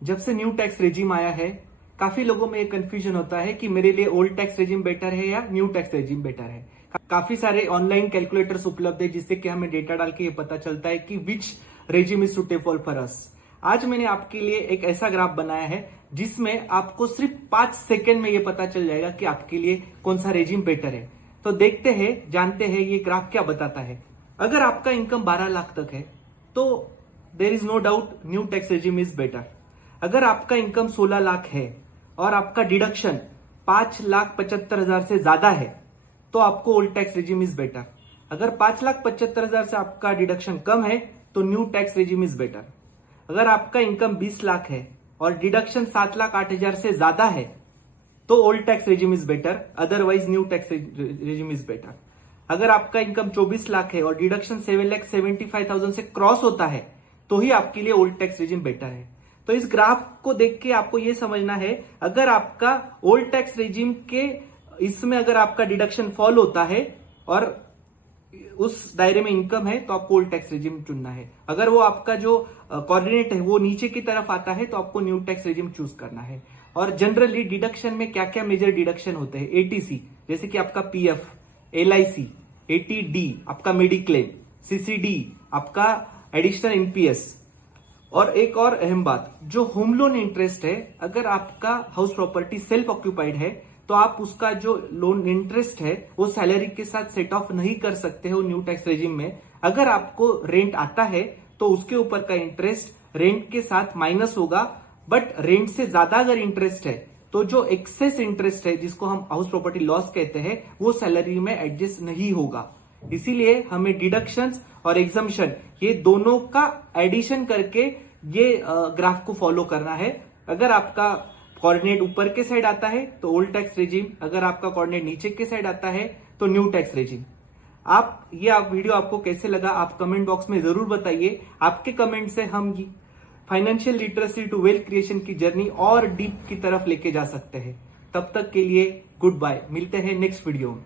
जब से new tax regime आया है, काफी लोगों में एक कंफ्यूजन होता है कि मेरे लिए ओल्ड टैक्स रेजिम बेटर है या न्यू टैक्स रेजिम बेटर है। काफी सारे ऑनलाइन कैलकुलेटर्स उपलब्ध है जिससे कि हमें डेटा डाल के ये पता चलता है कि which regime is suitable for us. आज मैंने आपके लिए एक ऐसा ग्राफ बनाया है जिसमें आपको सिर्फ 5 सेकेंड में ये पता चल जाएगा कि आपके लिए कौन सा रेजिम बेटर है। तो देखते हैं, जानते हैं ये ग्राफ क्या बताता है। अगर आपका इनकम 12 लाख तक है तो there is no doubt new tax regime is better. अगर आपका इनकम 16 लाख है और आपका डिडक्शन 5,75,000 से ज्यादा है तो आपको old tax regime is better. अगर 5,75,000 से आपका डिडक्शन कम है तो new tax regime is better. अगर आपका इनकम 20 लाख है और डिडक्शन 7,08,000 से ज्यादा है तो old tax regime is better, otherwise new tax regime is better. अगर आपका इनकम 24 लाख है और डिडक्शन 7,75,000 से क्रॉस होता है तो ही आपके लिए ओल्ड टैक्स रेजिम बेटर है। तो इस ग्राफ को देख के आपको यह समझना है, अगर आपका ओल्ड टैक्स रेजिम के इसमें अगर आपका डिडक्शन फॉल होता है और उस दायरे में इनकम है तो आपको ओल्ड टैक्स रेजिम चुनना है। अगर वो आपका जो कोऑर्डिनेट है वो नीचे की तरफ आता है तो आपको न्यू टैक्स रेजिम चूज करना है। और जनरली डिडक्शन में क्या क्या मेजर डिडक्शन होते हैं, एटीसी जैसे कि आपका पीएफ, एलआईसी, एटीडी आपका मेडिक्लेम, सीसीडी आपका एडिशनल एनपीएस। और एक और अहम बात, जो होम लोन इंटरेस्ट है, अगर आपका हाउस प्रॉपर्टी सेल्फ ऑक्यूपाइड है तो आप उसका जो लोन इंटरेस्ट है वो सैलरी के साथ सेट ऑफ नहीं कर सकते हो न्यू टैक्स रेजिम में। अगर आपको रेंट आता है तो उसके ऊपर का इंटरेस्ट रेंट के साथ माइनस होगा, बट रेंट से ज्यादा अगर इंटरेस्ट है तो जो एक्सेस इंटरेस्ट है जिसको हम हाउस प्रॉपर्टी लॉस कहते हैं वो सैलरी में एडजस्ट नहीं होगा। इसीलिए हमें डिडक्शंस और एग्जम्पशन ये दोनों का एडिशन करके ये ग्राफ को फॉलो करना है। अगर आपका कोऑर्डिनेट ऊपर के साइड आता है तो ओल्ड टैक्स रेजिम, अगर आपका कोऑर्डिनेट नीचे के साइड आता है तो न्यू टैक्स रेजिम। आप वीडियो आपको कैसे लगा आप कमेंट बॉक्स में जरूर बताइए। आपके कमेंट से हम financial literacy to wealth creation की जर्नी और डीप की तरफ लेके जा सकते हैं। तब तक के लिए गुड बाय, मिलते हैं नेक्स्ट वीडियो में।